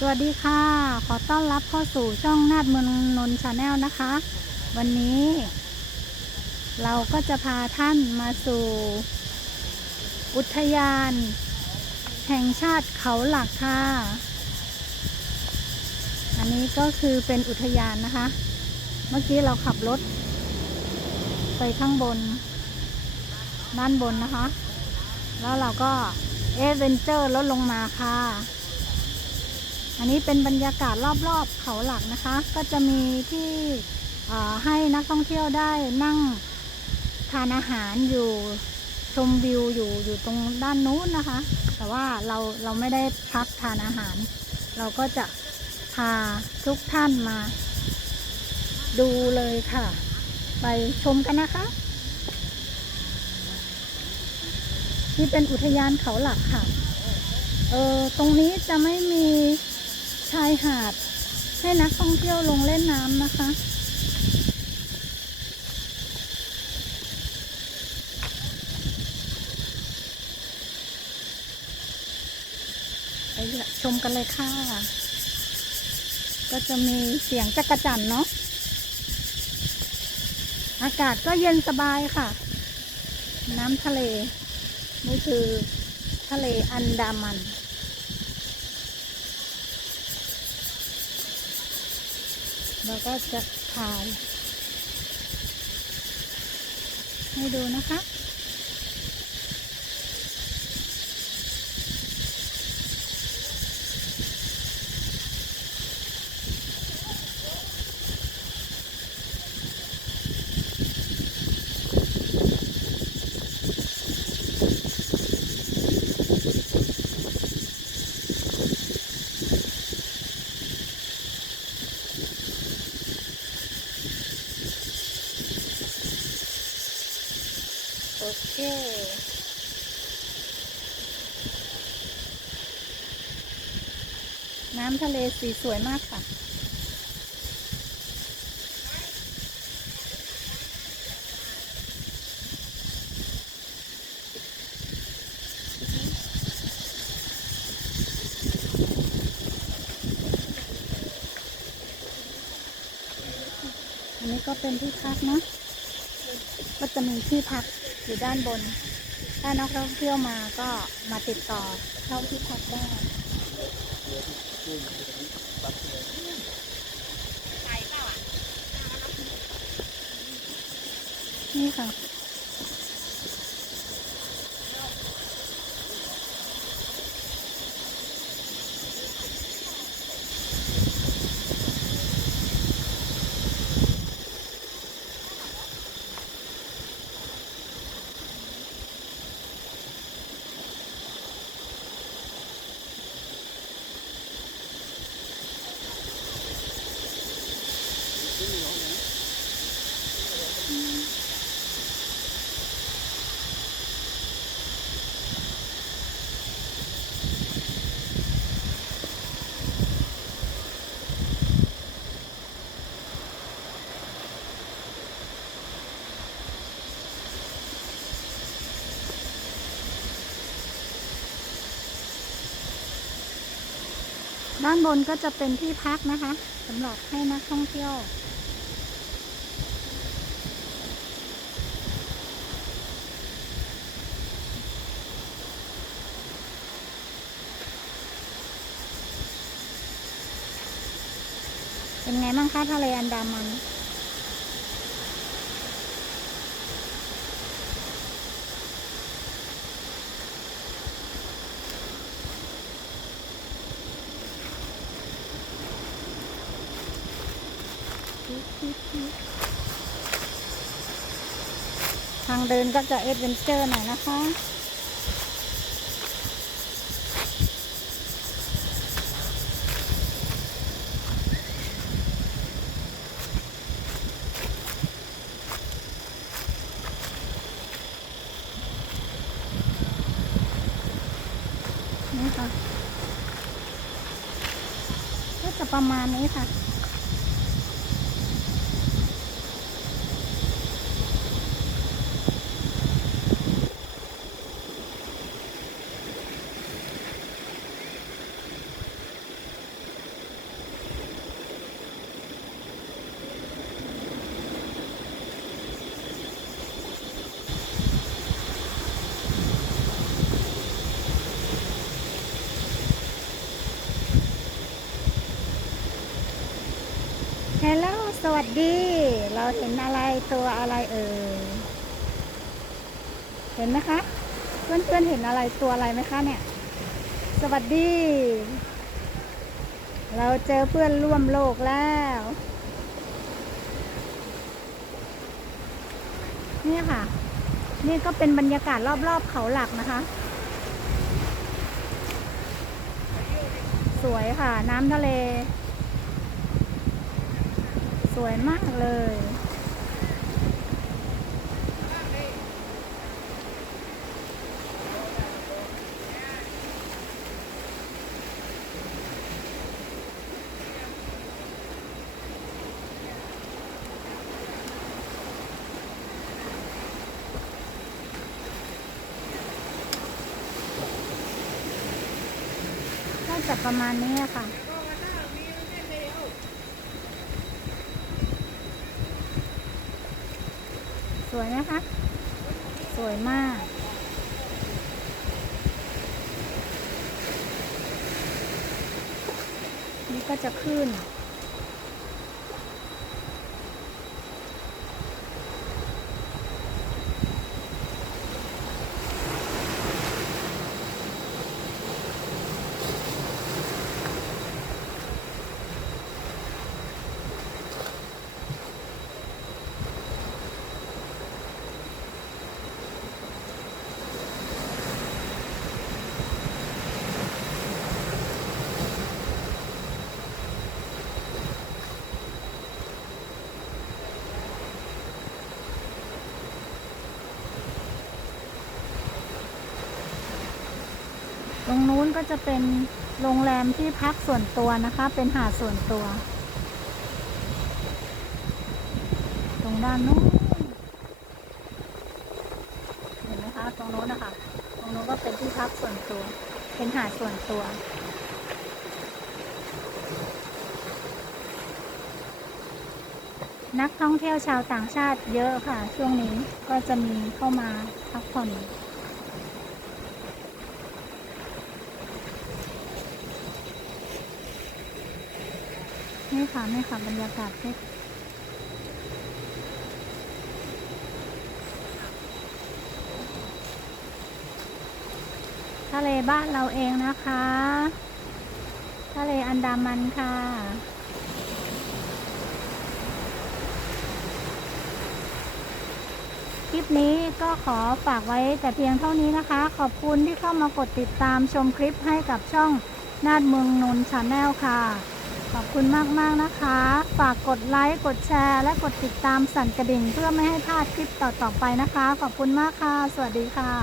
สวัสดีค่ะ ขอต้อนรับเข้าสู่ช่องนาดมืองนนชาแนลนะคะ วันนี้ เราก็จะพาท่านมาสู่ อุทยาน แห่งชาติเขาหลักค่ะ อันนี้ก็คือเป็นอุทยานนะคะ เมื่อกี้เราขับรถ ไปข้างบน ด้านบนนะคะ แล้วเราก็เอเวนเจอร์ลดลงมาค่ะ อันนี้เป็นบรรยากาศรอบๆเขาหลักนะคะ ก็จะมีที่ให้นักท่องเที่ยวได้นั่งทานอาหารอยู่ชมวิวอยู่อยู่ตรงด้านนู้นนะคะ แต่ว่าเราเราไม่ได้พักทานอาหาร เราก็จะพาทุกท่านมา ดูเลยค่ะ ไปชมกันนะคะ นี่เป็นอุทยานเขาหลักค่ะ เออตรงนี้จะไม่มี ชายหาด ให้นักท่องเที่ยวลงเล่นน้ำนะคะ ไปชมกันเลยค่ะ ก็จะมีเสียงจักระจันเนาะ อากาศก็เย็นสบายค่ะ น้ำทะเล นี่คือทะเลอันดามัน เราก็จะถ่าย ให้ดูนะคะ เคน้ำทะเลสีสวยมากค่ะ อันนี้ก็เป็นที่พักนะ ก็จะมีที่พัก อยู่ด้านบน ถ้านักท่องเที่ยวมาก็มาติดต่อเข้าที่พักได้นี่ค่ะ ด้านบนก็จะเป็นที่พักนะคะสำหรับให้นักท่องเที่ยว เป็นไงบ้างคะทะเลอันดามัน ทางเดินก็จะเอ็ดเวนเจอร์หน่อยนะคะ นี่ค่ะ ก็จะประมาณนี้ค่ะ ฮลโลสวัสดี เราเห็นอะไรตัวอะไรเอ่ย เห็นไหมคะ เพื่อนๆเห็นอะไรตัวอะไรไหมคะเนี่ย สวัสดี เราเจอเพื่อนร่วมโลกแล้วนี่ค่ะ นี่ก็เป็นบรรยากาศรอบๆเขาหลักนะคะ สวยค่ะ น้ำทะเล วยมากเลย ก็จะประมาณนี้ค่ะ วยไหมคะ สวยมากนี่ก็จะขึ้น ตรงนู้นก็จะเป็นโรงแรมที่พักส่วนตัวนะคะ เป็นหาดส่วนตัว ตรงด้านนู้นเห็นไหมคะ ตรงนู้นนะคะ ตรงนู้นก็เป็นที่พักส่วนตัว เป็นหาดส่วนตัวนักท่องเที่ยวชาวต่างชาติเยอะค่ะ ช่วงนี้ก็จะมีเข้ามาพักผ่อน นี่ค่ะนี่ค่ะบรรยากาศที่ทะเลบ้านเราเองนะคะ ทะเลอันดามันค่ะ คลิปนี้ก็ขอฝากไว้แต่เพียงเท่านี้นะคะ ขอบคุณที่เข้ามากดติดตามชมคลิปให้กับช่องนาดเมืองนนชาแนลค่ะ ขอบคุณมากมากนะคะ ฝากกดไลค์ กดแชร์ และกดติดตามสั่นกระดิ่ง เพื่อไม่ให้พลาดคลิปต่อๆไปนะคะ ขอบคุณมากค่ะ สวัสดีค่ะ